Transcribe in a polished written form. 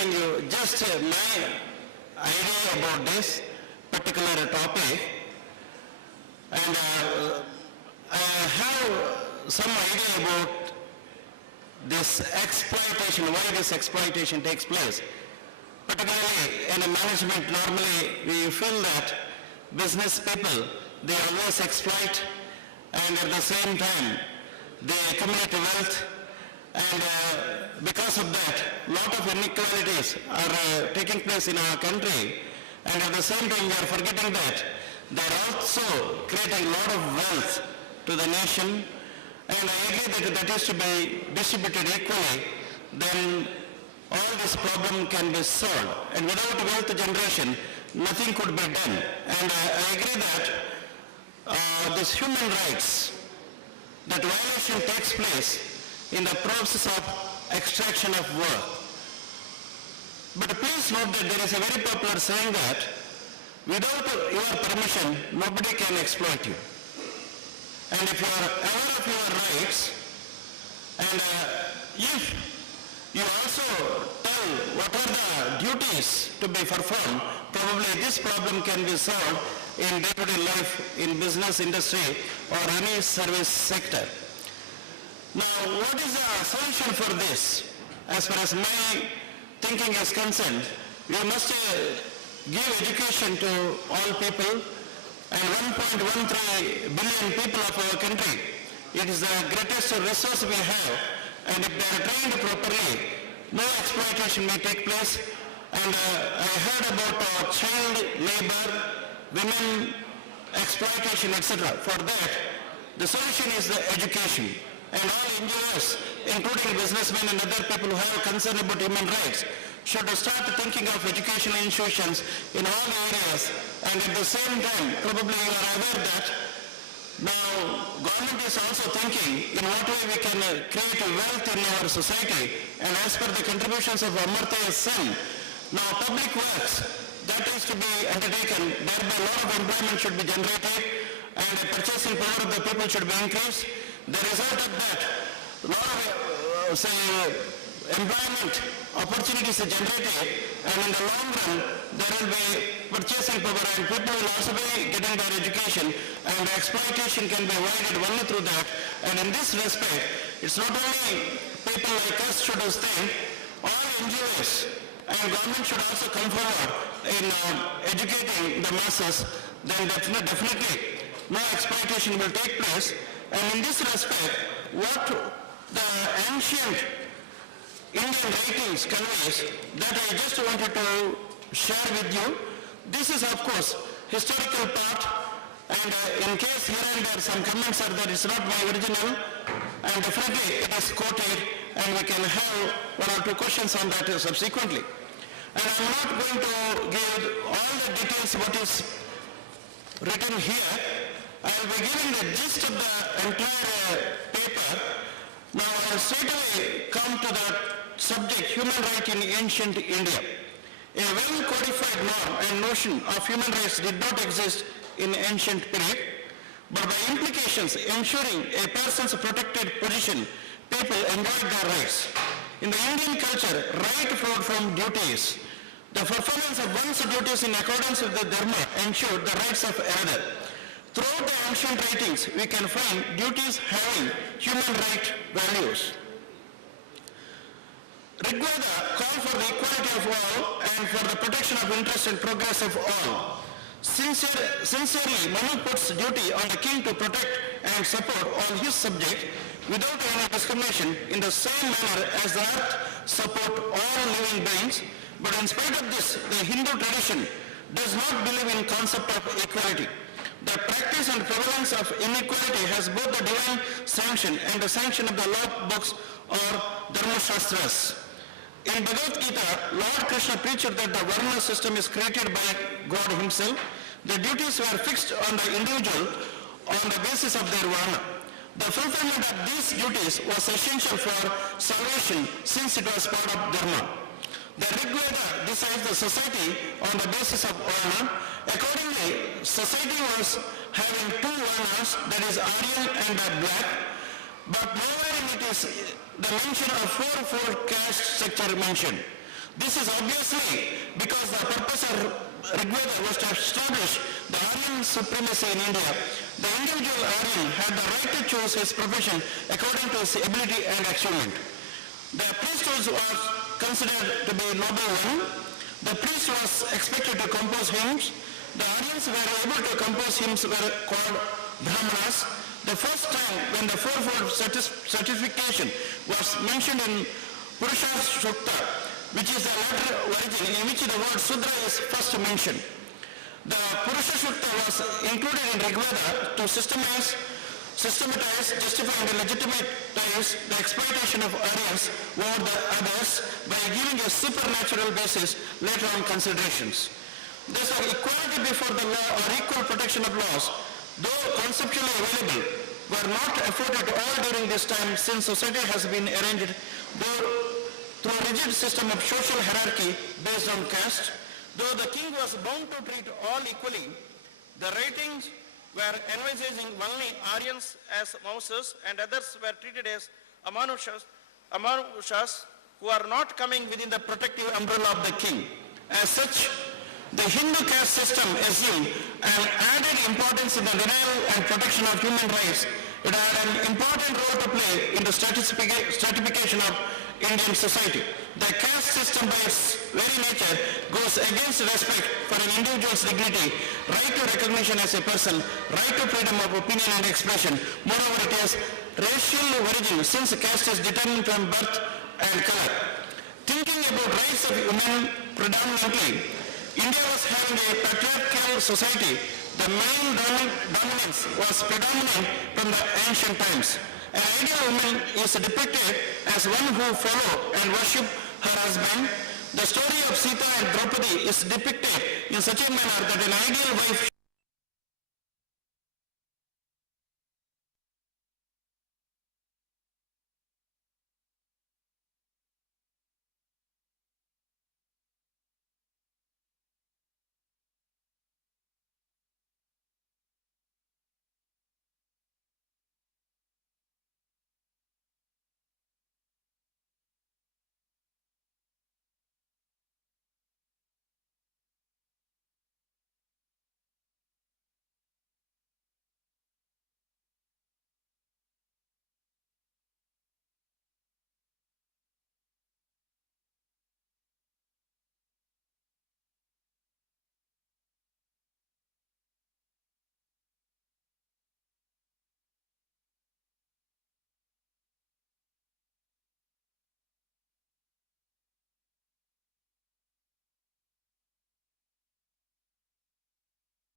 giving you just my idea about this particular topic, and I have some idea about this exploitation, why this exploitation takes place. Particularly in a management, normally we feel that business people, they always exploit, and at the same time they accumulate wealth, and because of that, a lot of inequalities are taking place in our country, and at the same time we are forgetting that they are also creating a lot of wealth to the nation, and I agree that is to be distributed equally, then all this problem can be solved. And without wealth generation, nothing could be done. And I agree that this human rights, that violation takes place in the process of extraction of work. But please note that there is a very popular saying that without your permission, nobody can exploit you. And if you are aware of your rights, and if you also tell what are the duties to be performed, probably this problem can be solved in day-to-day life, in business industry, or any service sector. Now, what is the solution for this? As far as my thinking is concerned, we must give education to all people, and 1.13 billion people of our country. It is the greatest resource we have, and if they are trained properly, no exploitation may take place. And I heard about child labor, women exploitation, etc. For that, the solution is the education. And all NGOs, including businessmen and other people who have concern about human rights, should start thinking of educational institutions in all areas. And at the same time, probably you are aware that now government is also thinking in what way we can create wealth in our society. And as per the contributions of Amartya's son, now public works, that is to be undertaken, thereby a lot of employment should be generated, and the purchasing power of the people should be increased. The result of that, a lot of employment opportunities are generated, and in the long run, there will be purchasing power, and people will also be getting their education, and the exploitation can be avoided only through that. And in this respect, it's not only people like us should think, all NGOs and government should also come forward in educating the masses, then definitely no exploitation will take place. And in this respect, what the ancient Indian writings conveys, that I just wanted to share with you. This is, of course, historical part, and in case here and there some comments are there, it's not my original, and definitely it is quoted, and we can have one or two questions on that subsequently. And I'm not going to give all the details what is written here. I'll be giving the gist of the entire paper. Now I'll straight away come to the subject, human right in ancient India. A well-codified norm and notion of human rights did not exist in ancient period, but by implications ensuring a person's protected position, people enjoyed their rights. In the Indian culture, right flowed from duties. The performance of one's duties in accordance with the dharma ensured the rights of another. Throughout the ancient writings, we can find duties having human right values. Rigveda called for the equality of all and for the protection of interest and progress of all. Sincerely, Manu puts duty on the king to protect and support all his subjects without any discrimination in the same manner as the earth support all living beings. But in spite of this, the Hindu tradition does not believe in concept of equality. The practice and prevalence of inequality has both the divine sanction and the sanction of the law books or Dharma Shastras. In Bhagavad Gita, Lord Krishna preached that the Varna system is created by God himself. The duties were fixed on the individual on the basis of their Varna. The fulfillment of these duties was essential for salvation since it was part of Dharma. The Rigveda decides the society on the basis of Varna. Accordingly, society was having two Varnas, that is Aryan and black, but nowhere in it is the mention of fourfold caste structure mentioned. This is obviously because the purpose of Rigveda was to establish the Aryan supremacy in India. The individual Aryan had the right to choose his profession according to his ability and achievement. The priesthood was considered to be noble one. The priest was expected to compose hymns. The Aryans were able to compose hymns were called Brahmanas. The first time when the fourfold certification was mentioned in Purusha Sukta, which is the latter origin in which the word Sudra is first mentioned. The Purusha Sukta was included in Rigveda to systematize, justify and legitimize the exploitation of Aryans over the others by giving a supernatural basis later on considerations. Thus, equality before the law or equal protection of laws, though conceptually available, were not afforded to all during this time since society has been arranged through a rigid system of social hierarchy based on caste. Though the king was bound to treat all equally, the writings were envisaging only Aryans as mouses and others were treated as Amanushas who are not coming within the protective umbrella of the king. As such, the Hindu caste system assumed an added importance in the denial and protection of human rights. It had an important role to play in the stratification of Indian society. The caste system by its very nature goes against respect for an individual's dignity, right to recognition as a person, right to freedom of opinion and expression. Moreover, it has racial origin since caste is determined from birth and color. Thinking about rights of women predominantly, India was having a patriarchal society. The male dominance was predominant from the ancient times. An ideal woman is depicted as one who follow and worship her husband. The story of Sita and Draupadi is depicted in such a manner that an ideal wife